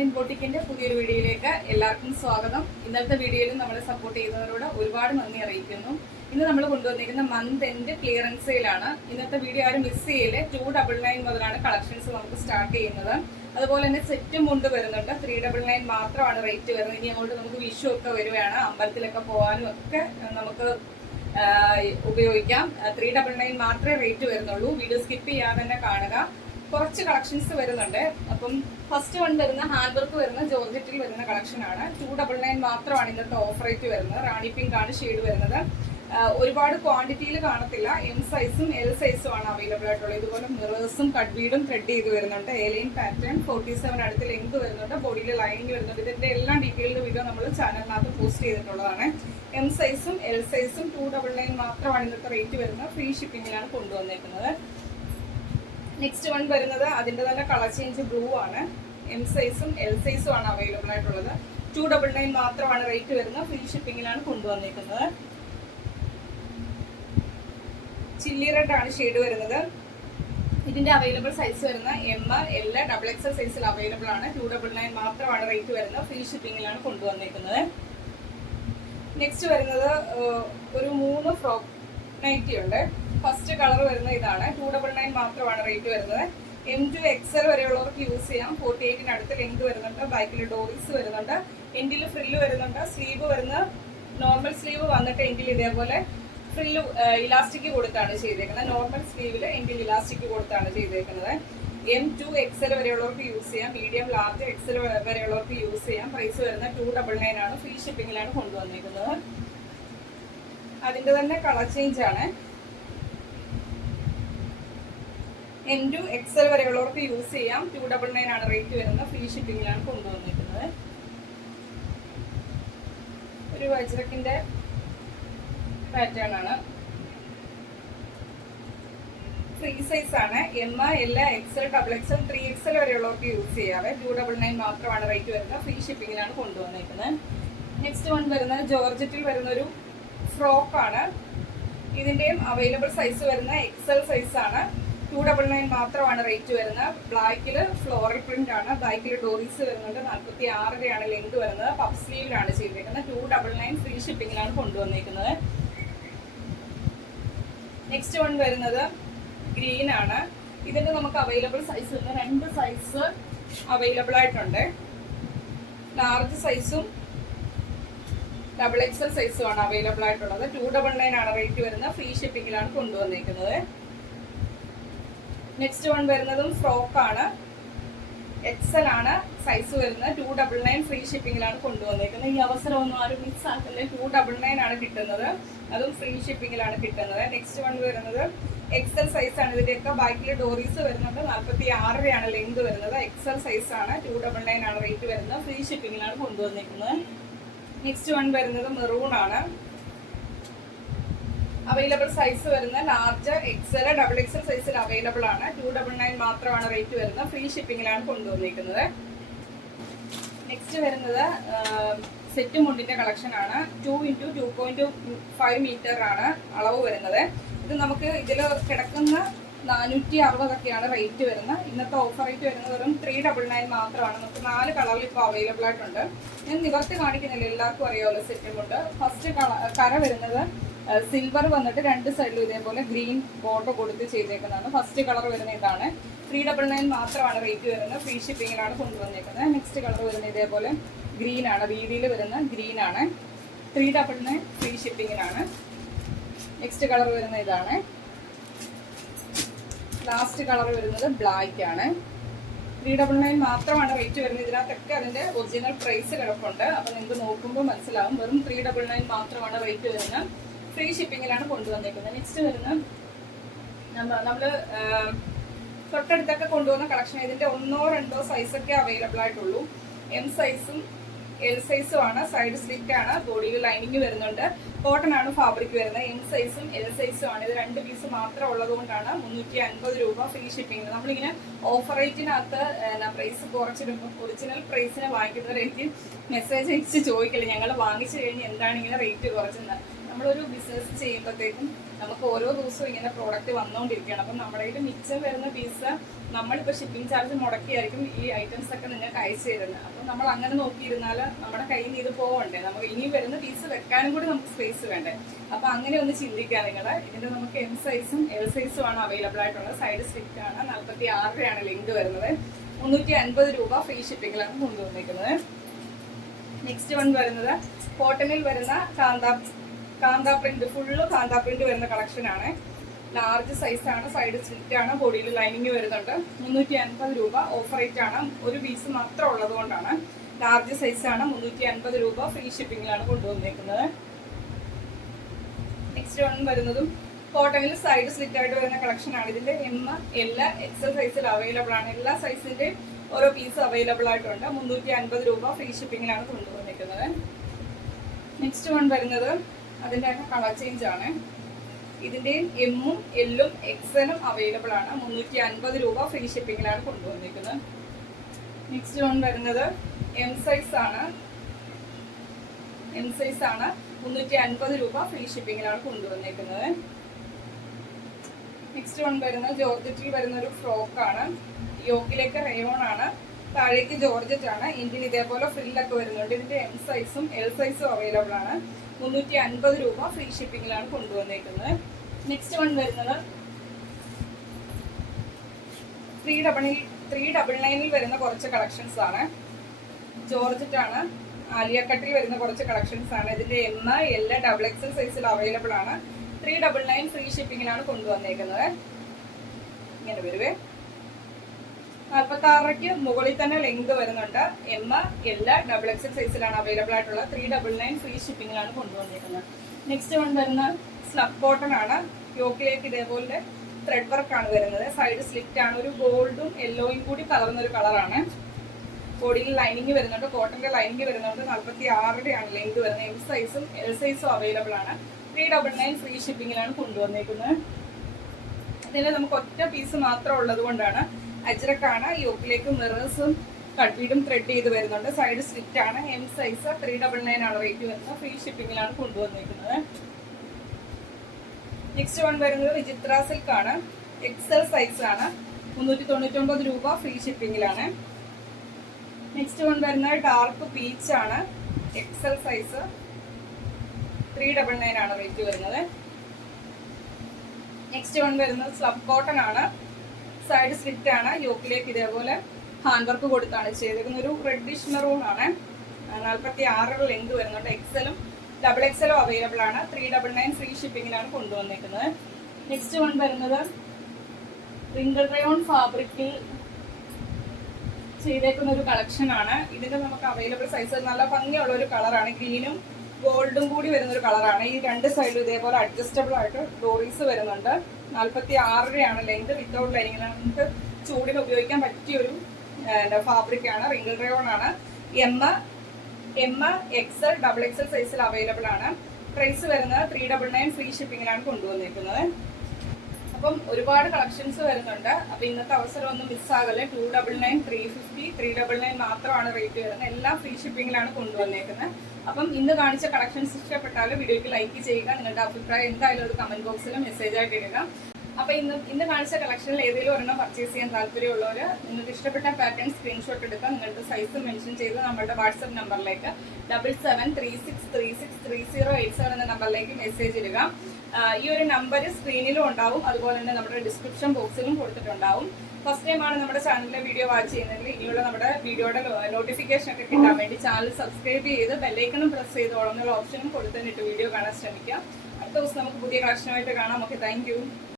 Online ബോട്ടിക്കിന്റെ പുതിയൊരു വീഡിയോയിലേക്ക് എല്ലാവർക്കും സ്വാഗതം. ഇന്നത്തെ വീഡിയോയിൽ നമ്മളെ സപ്പോർട്ട് ചെയ്യുന്നവരോട് ഒരുപാട് നന്ദി അറിയിക്കുന്നു. ഇന്ന് നമ്മൾ കൊണ്ടുവന്നിരിക്കുന്ന മന്ത് എൻഡ് ക്ലിയറൻസ് സെയിലാണ്. ഇന്നത്തെ വീഡിയോ ആരും മിസ് ചെയ്യില്ലേ. 299 മുതലാണ് കളക്ഷൻസ് നമുക്ക് സ്റ്റാർട്ട് ചെയ്യുന്നത്. അതുപോലെ തന്നെ സെറ്റും മുണ്ട് വരുന്നുണ്ട്. 399 മാത്രമാണ് റേറ്റ് വരുന്നത്. ഇനി അങ്ങോട്ട് നമുക്ക് വിഷു ഒക്കെ വരുവാണ്, അമ്പലത്തിലൊക്കെ പോകാനും ഒക്കെ നമുക്ക് ഉപയോഗിക്കാം. 399 മാത്രമേ റേറ്റ് വരുന്നുള്ളൂ. വീഡിയോ സ്കിപ്പ് ചെയ്യാതെ തന്നെ കാണുക. കുറച്ച് കളക്ഷൻസ് വരുന്നുണ്ട്. അപ്പം ഫസ്റ്റ് വൺ വരുന്ന ഹാൻഡ് വർക്ക് വരുന്ന ജോർജറ്റിൽ വരുന്ന കളക്ഷൻ ആണ്. 299 മാത്രമാണ് ഇന്നത്തെ ഓഫർ റേറ്റ് വരുന്നത്. റാണി പിങ്ക് ആണ് ഷെയ്ഡ് വരുന്നത്. ഒരുപാട് ക്വാണ്ടിറ്റിയിൽ കാണത്തില്ല. എം സൈസും എൽ സൈസും ആണ് അവൈലബിൾ ആയിട്ടുള്ളത്. ഇതുപോലെ മിറേഴ്സും കട്ട് ബീഡും ത്രെഡ് ചെയ്ത് വരുന്നുണ്ട്. എലൈൻ പാറ്റേൺ 47 അടുത്ത് ലെങ്ത് വരുന്നുണ്ട്. ബോഡിയിൽ ലൈനിങ് വരുന്നുണ്ട്. ഇതിന്റെ എല്ലാ ഡീറ്റെയിൽഡ് വീഡിയോ നമ്മൾ ചാനലിനകത്ത് പോസ്റ്റ് ചെയ്തിട്ടുള്ളതാണ്. എം സൈസും എൽ സൈസും 299 മാത്രമാണ് ഇന്നത്തെ റേറ്റ് വരുന്നത്. ഫ്രീ ഷിപ്പിംഗിലാണ് കൊണ്ടുവന്നേക്കുന്നത്. നെക്സ്റ്റ് വൺ വരുന്നത് അതിന്റെ തന്നെ കളർ ചേഞ്ച് ബ്ലൂ ആണ്. എം സൈസും എൽ സൈസും ആണ് അവൈലബിൾ ആയിട്ടുള്ളത്. 299 മാത്രമാണ് റേറ്റ് വരുന്നത്. ഫ്രീ ഷിപ്പിംഗിലാണ് കൊണ്ടുവന്നേക്കുന്നത്. ചില്ലി റെഡ് ആണ് ഷെയ്ഡ് വരുന്നത്. ഇതിന്റെ അവൈലബിൾ സൈസ് വരുന്ന എം, എൽ, XXL സൈസിൽ അവൈലബിൾ ആണ്. 299 മാത്രമാണ് റേറ്റ് വരുന്നത്. ഫ്രീ ഷിപ്പിംഗിലാണ് കൊണ്ടുവന്നേക്കുന്നത്. നെക്സ്റ്റ് വരുന്നത് ഒരു 3 ഫ്രോക്ക് നൈറ്റി ഉണ്ട്. ഫസ്റ്റ് കളർ വരുന്നത് ഇതാണ്. 299 മാത്രമാണ് റേറ്റ് വരുന്നത്. M to XL വരെയുള്ളവർക്ക് യൂസ് ചെയ്യാം. 48 അടുത്ത് ലെങ്ത് വരുന്നുണ്ട്. ബാക്കിൽ ഡോറീസ് വരുന്നുണ്ട്. എൻഡിൽ ഫ്രില്ല് വരുന്നുണ്ട്. സ്ലീവ് വരുന്ന നോർമൽ സ്ലീവ് വന്നിട്ട് എൻഡിൽ ഇതേപോലെ ഫ്രില്ല് ഇലാസ്റ്റിക് കൊടുത്താണ് ചെയ്തേക്കുന്നത്. നോർമൽ സ്ലീവിൽ എൻഡിൽ ഇലാസ്റ്റിക് കൊടുത്താണ് ചെയ്തേക്കുന്നത്. M to XL വരെയുള്ളവർക്ക് യൂസ് ചെയ്യാം. മീഡിയം, ലാർജ്, XL വരെയുള്ളവർക്ക് യൂസ് ചെയ്യാം. പ്രൈസ് വരുന്ന 299 ആണ്. ഫ്രീ ഷിപ്പിംഗിലാണ് കൊണ്ടുവന്നേക്കുന്നത്. അതിന്റെ തന്നെ കളർ ചേഞ്ച് ആണ്. M to XL വരെയുള്ളവർക്ക് യൂസ് ചെയ്യാം. 299 ആണ് റേറ്റ് വരുന്നത്. ഫ്രീ ഷിപ്പിംഗിലാണ് കൊണ്ടുവന്നിരിക്കുന്നത്. ഒരു വജ്രക്കിന്റെ പാറ്റേൺ ആണ്. ഫ്രീ സൈസ് ആണ്. M, L, XL, XXL, 3XL വരെയുള്ളവർക്ക് യൂസ് ചെയ്യാവേ. 299 മാത്രമാണ് റേറ്റ് വരുന്നത്. ഫ്രീ ഷിപ്പിംഗിലാണ് കൊണ്ടുവന്നിരിക്കുന്നത്. നെക്സ്റ്റ് വൺ വരുന്നത് ജോർജറ്റിൽ വരുന്ന ഒരു ഫ്രോക്ക് ആണ്. ഇതിന്റെയും അവൈലബിൾ സൈസ് വരുന്ന XL സൈസ് ആണ്. 299 മാത്രമാണ് റേറ്റ് വരുന്നത്. ബ്ലാക്കില് ഫ്ലോറൽ പ്രിന്റ് ആണ്. ബാക്കിൽ ഡോറീസ് വരുന്നുണ്ട്. 46 ലെങ്ത് വരുന്നത്. പഫ് സ്ലീവിലാണ് ചെയ്തിരിക്കുന്നത്. 299 ഫ്രീ ഷിപ്പിംഗിലാണ് കൊണ്ടുവന്നിരിക്കുന്നത്. നെക്സ്റ്റ് വൺ വരുന്നത് ഗ്രീൻ ആണ്. ഇതിന്റെ നമുക്ക് അവൈലബിൾ സൈസ് വരുന്ന 2 സൈസ് അവൈലബിൾ ആയിട്ടുണ്ട്. ലാർജ് സൈസും XXL സൈസും ആണ് അവൈലബിൾ ആയിട്ടുള്ളത്. 299 ആണ് റേറ്റ് വരുന്നത്. ഫ്രീ ഷിപ്പിംഗിലാണ് കൊണ്ടുവന്നിരിക്കുന്നത്. നെക്സ്റ്റ് വൺ വരുന്നതും ഫ്രോക്ക് ആണ്. XL ആണ് സൈസ് വരുന്നത്. 299 ഫ്രീ ഷിപ്പിംഗിലാണ് കൊണ്ടുവന്നിരിക്കുന്നത്. ഈ അവസരം ഒന്നും ആരും മിസ് ആക്കല്ലേ. 299 ആണ് കിട്ടുന്നത്. അതും ഫ്രീ ഷിപ്പിംഗിലാണ് കിട്ടുന്നത്. നെക്സ്റ്റ് വൺ വരുന്നത് XL സൈസ് ആണ്. ഇതിന്റെയൊക്കെ ബാക്കിൽ ഡോറീസ് വരുന്നുണ്ട്. 46 ലെങ്ത് വരുന്നത്. XL സൈസ് ആണ്. 299 ആണ് റേറ്റ് വരുന്നത്. ഫ്രീ ഷിപ്പിംഗിലാണ് കൊണ്ടുവന്നിരിക്കുന്നത്. നെക്സ്റ്റ് വൺ വരുന്നത് മെറൂൺ ആണ്. അവൈലബിൾ സൈസ് വരുന്ന ലാർജ്, XL, XXL സൈസിൽ അവൈലബിൾ ആണ്. 299 മാത്രമാണ് റേറ്റ് വരുന്നത്. ഫ്രീ ഷിപ്പിംഗിലാണ് കൊണ്ടുവന്നിരിക്കുന്നത്. നെക്സ്റ്റ് വരുന്നത് സെറ്റ് മുണ്ടിന്റെ കളക്ഷൻ ആണ്. 2 into 2.5 മീറ്റർ ആണ് അളവ് വരുന്നത്. ഇത് നമുക്ക് ഇതിൽ കിടക്കുന്ന 460 ഒക്കെയാണ് റേറ്റ് വരുന്നത്. ഇന്നത്തെ ഓഫർ റേറ്റ് വരുന്നത് വെറും 399 മാത്രമാണ്. നമുക്ക് 4 കളറിൽ ഇപ്പോൾ അവൈലബിൾ ആയിട്ടുണ്ട്. ഞാൻ നിവർത്തി കാണിക്കുന്നില്ല, എല്ലാവർക്കും അറിയാമല്ലോ സെറ്റ് മുണ്ട്. ഫസ്റ്റ് കര വരുന്നത് സിൽവർ വന്നിട്ട് 2 സൈഡിലും ഇതേപോലെ ഗ്രീൻ ബോർഡർ കൊടുത്ത് ചെയ്തേക്കുന്നതാണ്. ഫസ്റ്റ് കളർ വരുന്ന ഇതാണ്. 399 മാത്രമാണ് റേറ്റ് വരുന്നത്. ഫ്രീ ഷിപ്പിംഗിലാണ് കൊണ്ടുവന്നേക്കുന്നത്. നെക്സ്റ്റ് കളർ വരുന്നത് ഇതേപോലെ ഗ്രീൻ ആണ്. വീതിയിൽ വരുന്ന ഗ്രീൻ ആണ്. 399 ഫ്രീ ഷിപ്പിംഗിലാണ്. നെക്സ്റ്റ് കളർ വരുന്ന ഇതാണ്. ലാസ്റ്റ് കളർ വരുന്നത് ബ്ലാക്ക് ആണ്. 399 മാത്രമാണ് റേറ്റ് വരുന്നത്. ഇതിനകത്തൊക്കെ അതിന്റെ ഒറിജിനൽ പ്രൈസ് കിടപ്പുണ്ട്. അപ്പൊ നിങ്ങൾക്ക് നോക്കുമ്പോൾ മനസ്സിലാവും. വെറും 399 മാത്രമാണ് റേറ്റ് വരുന്നത്. ഫ്രീ ഷിപ്പിംഗിലാണ് കൊണ്ടുവന്നേക്കുന്നത്. നെക്സ്റ്റ് വരുന്ന നമ്മള് തൊട്ടടുത്തൊക്കെ കൊണ്ടുവന്ന കളക്ഷൻ. ഇതിന്റെ 1 or 2 സൈസൊക്കെ അവൈലബിൾ ആയിട്ടുള്ളൂ. M സൈസും L സൈസും ആണ്. സൈഡ് സ്ലിറ്റ് ആണ്. ബോഡിയിൽ ലൈനിങ് വരുന്നുണ്ട്. കോട്ടൺ ആണ് ഫാബ്രിക് വരുന്നത്. M സൈസും L സൈസും ആണ്. ഇത് 2 പീസ് മാത്രം ഉള്ളത് കൊണ്ടാണ് 350 രൂപ ഫ്രീ ഷിപ്പിംഗ്. നമ്മളിങ്ങനെ ഓഫർ റേറ്റിനകത്ത് പ്രൈസ് കുറച്ചിടുമ്പോൾ ഒറിജിനൽ പ്രൈസിന് വാങ്ങിക്കുന്നവരെനിക്ക് മെസ്സേജ് അയച്ച് ചോദിക്കില്ല, ഞങ്ങൾ വാങ്ങിച്ചു കഴിഞ്ഞ് എന്താണ് ഇങ്ങനെ റേറ്റ് കുറച്ചെന്ന്. നമ്മളൊരു ബിസിനസ് ചെയ്യുമ്പോഴത്തേക്കും നമുക്ക് ഓരോ ദിവസവും ഇങ്ങനെ പ്രോഡക്റ്റ് വന്നുകൊണ്ടിരിക്കുകയാണ്. അപ്പം നമ്മുടെ കയ്യിൽ മിച്ചം വരുന്ന പീസ് നമ്മളിപ്പോൾ ഷിപ്പിംഗ് ചാർജ് മുടക്കിയായിരിക്കും ഈ ഐറ്റംസ് ഒക്കെ നിങ്ങൾക്ക് അയച്ചു തരുന്നത്. അപ്പം നമ്മൾ അങ്ങനെ നോക്കിയിരുന്നാൽ നമ്മുടെ കയ്യിൽ നിന്ന് ഇത് പോകണ്ടേ, നമുക്ക് ഇനി വരുന്ന പീസ് വെക്കാനും കൂടി നമുക്ക് സ്പേസ് വേണ്ടേ. അപ്പം അങ്ങനെ ഒന്ന് ചിന്തിക്കുക നിങ്ങൾ. ഇതിൻ്റെ നമുക്ക് എം സൈസും എൽ സൈസും ആണ് അവൈലബിൾ ആയിട്ടുള്ളത്. സൈഡ് സ്ട്രിക്റ്റ് ആണ്. 46 രൂപയാണ് ലിങ്ക് വരുന്നത്. 350 രൂപ ഫ്രീ ഷിപ്പിങ്ങിലാണ് കൊണ്ടുവന്നിരിക്കുന്നത്. നെക്സ്റ്റ് വൺ വരുന്നത് കോട്ടണിൽ വരുന്ന kantha print, full kantha print വരുന്ന കളക്ഷൻ ആണ്. ലാർജ് സൈസ് ആണ്, സൈഡ് സ്ലിറ്റ് ആണ്, ബോഡിയിൽ ലൈനിങ് വരുന്നുണ്ട്. 350 രൂപ ഓഫർ റേറ്റ് ആണ്. ഒരു പീസ് മാത്രം ഉള്ളത് കൊണ്ടാണ്. ലാർജ് സൈസ് ആണ്. 350 രൂപ ഫ്രീ ഷിപ്പിങ്ങിലാണ് കൊണ്ടുവന്നിരിക്കുന്നത്. നെക്സ്റ്റ് വൺ വരുന്നതും കോട്ടണിൽ സൈഡ് സ്ലിറ്റ് ആയിട്ട് വരുന്ന കളക്ഷൻ ആണ്. ഇതിന്റെ എം, എൽ, എക്സൽ സൈസിൽ അവൈലബിൾ ആണ്. എല്ലാ സൈസിന്റെ ഓരോ പീസ് അവൈലബിൾ ആയിട്ടുണ്ട്. 350 രൂപ ഫ്രീ ഷിപ്പിങ്ങിലാണ് കൊണ്ടുവന്നിരിക്കുന്നത്. നെക്സ്റ്റ് വൺ വരുന്നത് അതിന്റെ കളർ ചേഞ്ച് ആണ്. ഇതിന്റെ എമ്മും എല്ലും എക്സലും അവൈലബിൾ ആണ്. 350 രൂപ ഫ്രീ ഷിപ്പിങ്ങിലാണ് കൊണ്ടുവന്നിരിക്കുന്നത്. നെക്സ്റ്റ് വൺ വരുന്നത് എം സൈസ് ആണ്. 350 രൂപ ഫ്രീ ഷിപ്പിങ്ങിലാണ് കൊണ്ടുവന്നിരിക്കുന്നത്. നെക്സ്റ്റ് വൺ വരുന്നത് ജോർജറ്റിൽ വരുന്ന ഒരു ഫ്രോക്ക് ആണ്. യോക്കിലേക്ക് റയോൺ ആണ്, താഴേക്ക് ജോർജറ്റ് ആണ്. എൻഡിൽ ഇതേപോലെ ഫ്രില്ലൊക്കെ വരുന്നുണ്ട്. ഇതിന്റെ എം സൈസും എൽ സൈസും അവൈലബിൾ ആണ്. 350 രൂപ ഫ്രീ ഷിപ്പിങ്ങിലാണ് കൊണ്ടുവന്നിരിക്കുന്നത്. നെക്സ്റ്റ് വൺ വരുന്നത് 399 വരുന്ന കുറച്ച് കളക്ഷൻസ് ആണ്. ജോർജറ്റ് ആണ്, ആലിയ കട്ടിൽ വരുന്ന കുറച്ച് കളക്ഷൻസ് ആണ്. ഇതിന്റെ എം, എൽ, ഡബിൾ എക്സൽ സൈസിൽ അവൈലബിൾ ആണ്. 399 ഫ്രീ ഷിപ്പിങ്ങിലാണ് കൊണ്ടുവന്നേക്കുന്നത്. ഇങ്ങനെ വരുവേ. 46 മുകളിൽ തന്നെ ലെങ്ത് വരുന്നുണ്ട്. എം, എൽ, ഡബിൾ എക്സൽ സൈസിലാണ് അവൈലബിൾ ആയിട്ടുള്ളത്. 399 ഫ്രീ ഷിപ്പിങ്ങിലാണ് കൊണ്ടുവന്നിരിക്കുന്നത്. നെക്സ്റ്റ് വൺ വരുന്ന സ്ലബ് കോട്ടൺ ആണ്. യോക്കിലേക്ക് ഇതേപോലെ ത്രെഡ് വർക്ക് ആണ് വരുന്നത്. സൈഡ് സ്ലിറ്റ് ആണ്. ഒരു ഗോൾഡും യെല്ലോയും കൂടി കലർന്ന ഒരു കളറാണ്. ബോഡിയിൽ ലൈനിങ് വരുന്നുണ്ട്. കോട്ടന്റെ ലൈനിങ് വരുന്നുണ്ട്. 46 ആണ് ലെങ്ത് വരുന്നത്. എം സൈസും എൽ സൈസും അവൈലബിൾ ആണ്. 399 ഫ്രീ ഷിപ്പിങ്ങിലാണ് കൊണ്ടുവന്നിരിക്കുന്നത്. ഇതിൽ നമുക്ക് ഒറ്റ പീസ് മാത്രം ഉള്ളത് കൊണ്ടാണ്. അജ്രക്കാണ്. യോക്കിലേക്ക് മിറേഴ്സും കട്ട്ബീഡും ത്രെഡ് ചെയ്ത് വരുന്നുണ്ട്. സൈഡ് സ്ലിറ്റ് ആണ്. എം സൈസ് 399 ആണ് റേറ്റ് വരുന്നത്. ഫ്രീ ഷിപ്പിങ്ങിലാണ് കൊണ്ടുവന്നിരിക്കുന്നത്. നെക്സ്റ്റ് വൺ വരുന്നത് വിചിത്ര സിൽക്ക് ആണ്. എക്സൽ സൈസ് ആണ്. 399 രൂപ ഫ്രീ ഷിപ്പിങ്ങിലാണ്. നെക്സ്റ്റ് വൺ വരുന്നത് ഡാർക്ക് പീച്ച് ആണ്. എക്സൽ സൈസ് 399 ആണ് റേറ്റ് വരുന്നത്. നെക്സ്റ്റ് വൺ വരുന്നത് സ്ലബ് കോട്ടൺ ആണ്. സൈഡ് സ്ലിറ്റ് ആണ്. യോക്കിലേക്ക് ഇതേപോലെ ഹാൻഡ് വർക്ക് കൊടുത്താണ് ചെയ്തിരിക്കുന്നത്. ഒരു റെഡിഷ് മെറൂൺ ആണ്. 46 ലെങ്ത് വരുന്നുണ്ട്. എക്സലും ഡബിൾ എക്സലും അവൈലബിൾ ആണ്. 399 ഫ്രീ ഷിപ്പിങ്ങിലാണ് കൊണ്ടുവന്നിരിക്കുന്നത്. നെക്സ്റ്റ് വൺ വരുന്നത് റിംഗിൾ റയോൺ ഫാബ്രിക്കിൽ ചെയ്തേക്കുന്ന ഒരു കളക്ഷൻ ആണ്. ഇതിന്റെ നമുക്ക് അവൈലബിൾ സൈസ് നല്ല ഭംഗിയുള്ള ഒരു കളറാണ്. ഗ്രീനും ഗോൾഡും കൂടി വരുന്ന ഒരു കളറാണ്. ഈ രണ്ട് സൈഡിലും ഇതേപോലെ അഡ്ജസ്റ്റബിൾ ആയിട്ട് ഡോറീസ് വരുന്നുണ്ട്. 46 ആണ് ലെങ്ത്. വിത്തൗട്ട് ലൈനിങ് നമുക്ക് ചൂടിന് ഉപയോഗിക്കാൻ പറ്റിയ ഒരു ഫാബ്രിക് ആണ്. റിംഗിൾ റയോൺ ആണ്. എം, എക്സൽ, ഡബിൾ എക്സൽ സൈസിൽ അവൈലബിൾ ആണ്. പ്രൈസ് വരുന്നത് 399 ഫ്രീ ഷിപ്പിങ്ങിലാണ് കൊണ്ടുവന്നിരിക്കുന്നത്. അപ്പം ഒരുപാട് കളക്ഷൻസ് വരുന്നുണ്ട്. അപ്പൊ ഇന്നത്തെ അവസരം ഒന്നും മിസ്സാകല്ലേ. 299, 350, 399 മാത്രമാണ് റേറ്റ് വരുന്നത്. എല്ലാം ഫ്രീ ഷിപ്പിങ്ങിലാണ് കൊണ്ടുവന്നേക്കുന്നത്. അപ്പം ഇന്ന് കാണിച്ച കളക്ഷൻസ് ഇഷ്ടപ്പെട്ടാലും വീഡിയോയ്ക്ക് ലൈക്ക് ചെയ്യുക. നിങ്ങളുടെ അഭിപ്രായം എന്തായാലും ഒരു കമന്റ് ബോക്സിൽ മെസ്സേജ് ആയിട്ട് ഇടുക. അപ്പൊ ഇന്ന് കാണിച്ച കളക്ഷനിൽ ഏതെങ്കിലും ഒരെണ്ണം പർച്ചേസ് ചെയ്യാൻ താല്പര്യമുള്ളവർ നിങ്ങൾക്ക് ഇഷ്ടപ്പെട്ട പാറ്റേൺ സ്ക്രീൻഷോട്ട് എടുക്കുക. നിങ്ങളുടെ സൈസ് മെൻഷൻ ചെയ്ത് നമ്മുടെ വാട്സ്ആപ്പ് നമ്പറിലേക്ക് 7736363087 എന്ന നമ്പറിലേക്ക് മെസ്സേജ് ഇടുക. ഈ ഒരു നമ്പർ സ്ക്രീനിലും ഉണ്ടാവും, അതുപോലെ തന്നെ നമ്മുടെ ഡിസ്ക്രിപ്ഷൻ ബോക്സിലും കൊടുത്തിട്ടുണ്ടാവും. ഫസ്റ്റ് ടൈം ആണ് നമ്മുടെ ചാനലിലെ വീഡിയോ വാച്ച് ചെയ്യുന്നതെങ്കിൽ ഇനിയുള്ള നമ്മുടെ വീഡിയോയുടെ നോട്ടിഫിക്കേഷൻ ഒക്കെ കിട്ടാൻ വേണ്ടി ചാനൽ സബ്സ്ക്രൈബ് ചെയ്ത് ബെല്ലൈക്കണും പ്രസ് ചെയ്തോളം എന്നുള്ള ഓപ്ഷനും കൊടുത്തിട്ട് വീഡിയോ കാണാൻ ശ്രമിക്കാം. അടുത്ത ദിവസം നമുക്ക് പുതിയ കളക്ഷനുമായിട്ട് കാണാം. Okay, thank you.